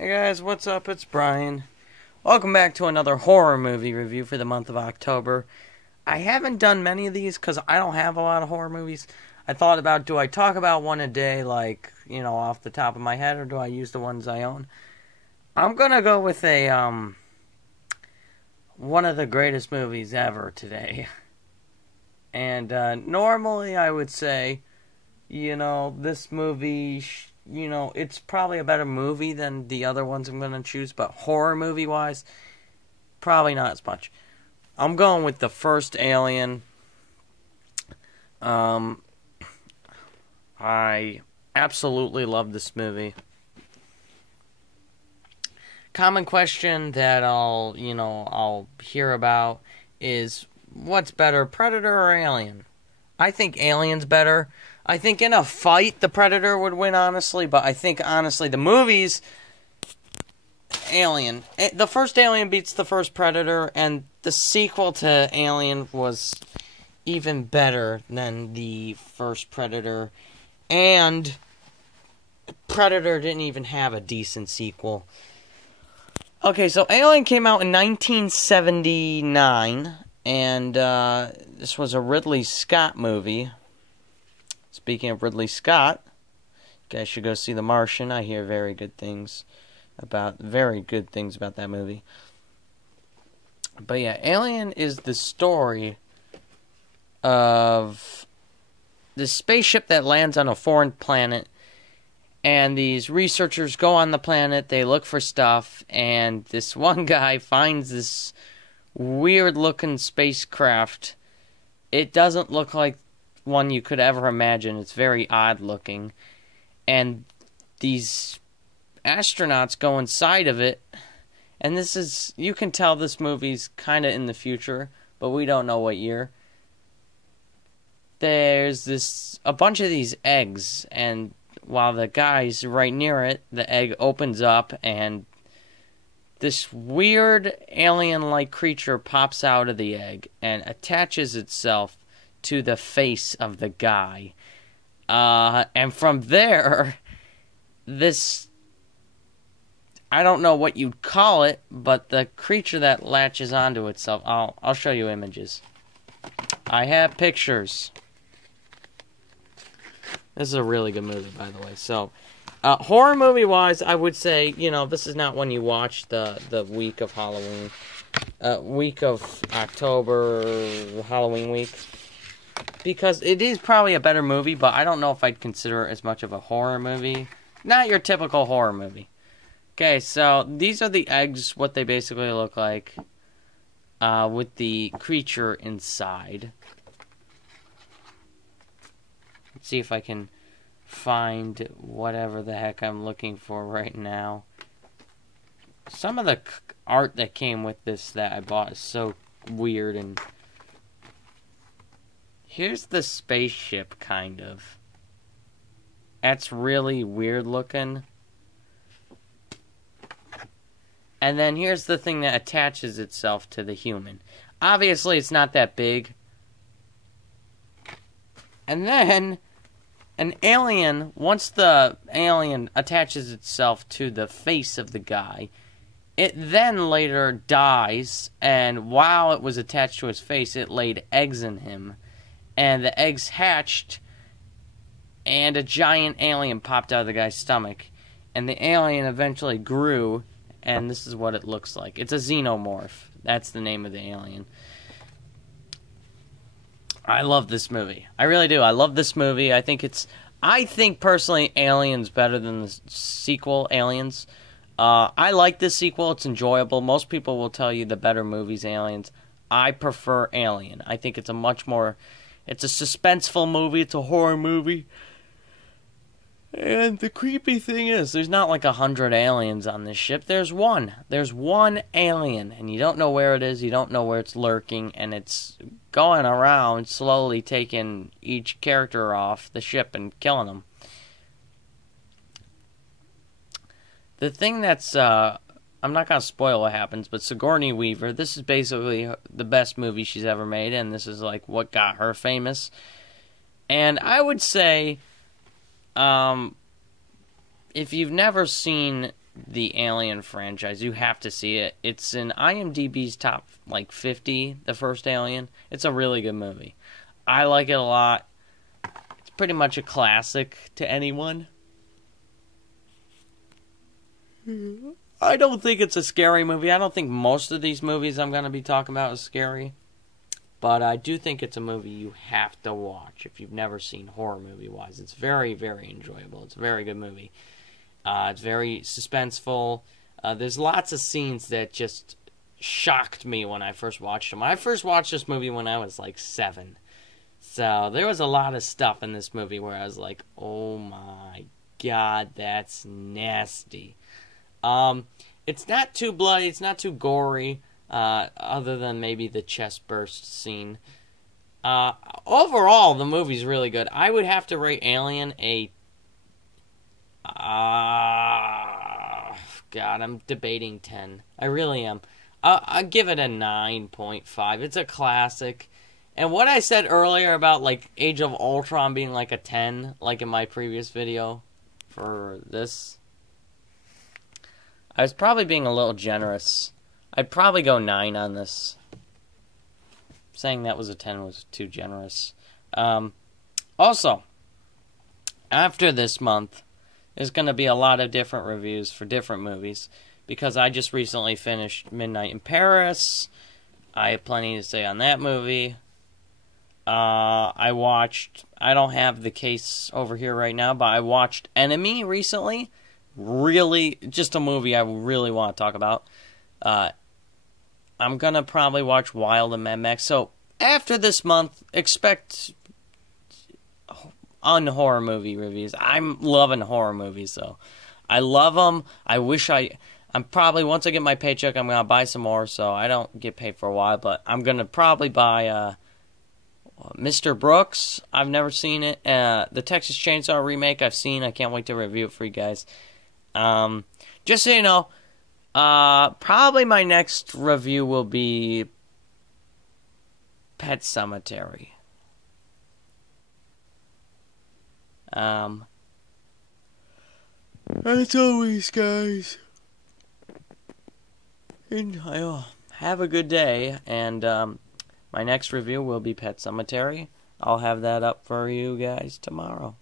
Hey guys, what's up? It's Brian. Welcome back to another horror movie review for the month of October. I haven't done many of these because I don't have a lot of horror movies. I thought about, do I talk about one a day, like, off the top of my head, or do I use the ones I own? I'm gonna go with one of the greatest movies ever today. And, normally I would say, this movie, it's probably a better movie than the other ones I'm going to choose, but horror movie-wise, probably not as much. I'm going with the first Alien. I absolutely love this movie. Common question that I'll hear about is, what's better, Predator or Alien? I think Alien's better. I think in a fight, the Predator would win, honestly. But I think, honestly, the movies, Alien. The first Alien beats the first Predator. And the sequel to Alien was even better than the first Predator. And Predator didn't even have a decent sequel. Okay, so Alien came out in 1979. And this was a Ridley Scott movie. Speaking of Ridley Scott, you guys should go see The Martian. I hear very good things about that movie. But yeah, Alien is the story of this spaceship that lands on a foreign planet, and these researchers go on the planet, they look for stuff, and this one guy finds this weird-looking spacecraft. It doesn't look like one you could ever imagine. It's very odd-looking. And these astronauts go inside of it. And this is... You can tell this movie's kind of in the future, but we don't know what year. There's a bunch of these eggs, and while the guy's right near it, the egg opens up, and this weird alien-like creature pops out of the egg and attaches itself to the face of the guy. And from there, this... I don't know what you'd call it, but the creature that latches onto itself... I'll show you images. I have pictures. This is a really good movie, by the way. So, horror movie-wise, I would say, this is not one you watch the week of Halloween. Week of October, Halloween week. Because it is probably a better movie, but I don't know if I'd consider it as much of a horror movie. Not your typical horror movie. Okay, so these are the eggs, what they basically look like, with the creature inside. Let's see if I can find whatever the heck I'm looking for right now. Some of the art that came with this that I bought is so weird, and here's the spaceship, kind of. That's really weird looking. And then here's the thing that attaches itself to the human. Obviously, it's not that big. And then an alien, once the alien attaches itself to the face of the guy, it then later dies, and while it was attached to his face, it laid eggs in him. And the eggs hatched, and a giant alien popped out of the guy's stomach. And the alien eventually grew, and this is what it looks like. It's a xenomorph. That's the name of the alien. I love this movie. I really do. I love this movie. I think personally Alien's better than the sequel, Aliens. I like this sequel. It's enjoyable. Most people will tell you the better movie's Aliens. I prefer Alien. I think it's it's a suspenseful movie. It's a horror movie. And the creepy thing is, there's not like 100 aliens on this ship. There's one. There's one alien, and you don't know where it is. You don't know where it's lurking, and it's going around slowly taking each character off the ship and killing them. The thing that's, I'm not going to spoil what happens, but Sigourney Weaver, this is basically the best movie she's ever made, and this is like what got her famous. And I would say, if you've never seen the Alien franchise. You have to see it. It's in IMDb's top, 50, the first Alien. It's a really good movie. I like it a lot. It's pretty much a classic to anyone. I don't think it's a scary movie. I don't think most of these movies I'm going to be talking about is scary. But I do think it's a movie you have to watch if you've never seen horror movie-wise. It's very, very enjoyable. It's a very good movie. It's very suspenseful. There's lots of scenes that just shocked me when I first watched them. I first watched this movie when I was 7. So there was a lot of stuff in this movie where I was like, oh my God, that's nasty. It's not too bloody, it's not too gory, other than maybe the chest burst scene. Overall, the movie's really good. I would have to rate Alien a... God, I'm debating 10. I really am. I'll give it a 9.5. It's a classic. And what I said earlier about, Age of Ultron being a 10, in my previous video for this... I was probably being a little generous. I'd probably go 9 on this. Saying that was a 10 was too generous. Also, after this month, there's going to be a lot of different reviews for different movies. Because I just recently finished Midnight in Paris. I have plenty to say on that movie. I don't have the case over here right now, but I watched Enemy recently. Really, just a movie I really want to talk about. I'm going to probably watch Wild and Mad Max. So, after this month, expect horror movie reviews. I'm loving horror movies, though. I love them. I'm probably, once I get my paycheck, I'm going to buy some more, so I don't get paid for a while, but I'm going to probably buy Mr. Brooks. I've never seen it. The Texas Chainsaw remake I've seen. I can't wait to review it for you guys. Just so you know, probably my next review will be Pet Sematary. As always, guys. And have a good day. And my next review will be Pet Sematary. I'll have that up for you guys tomorrow.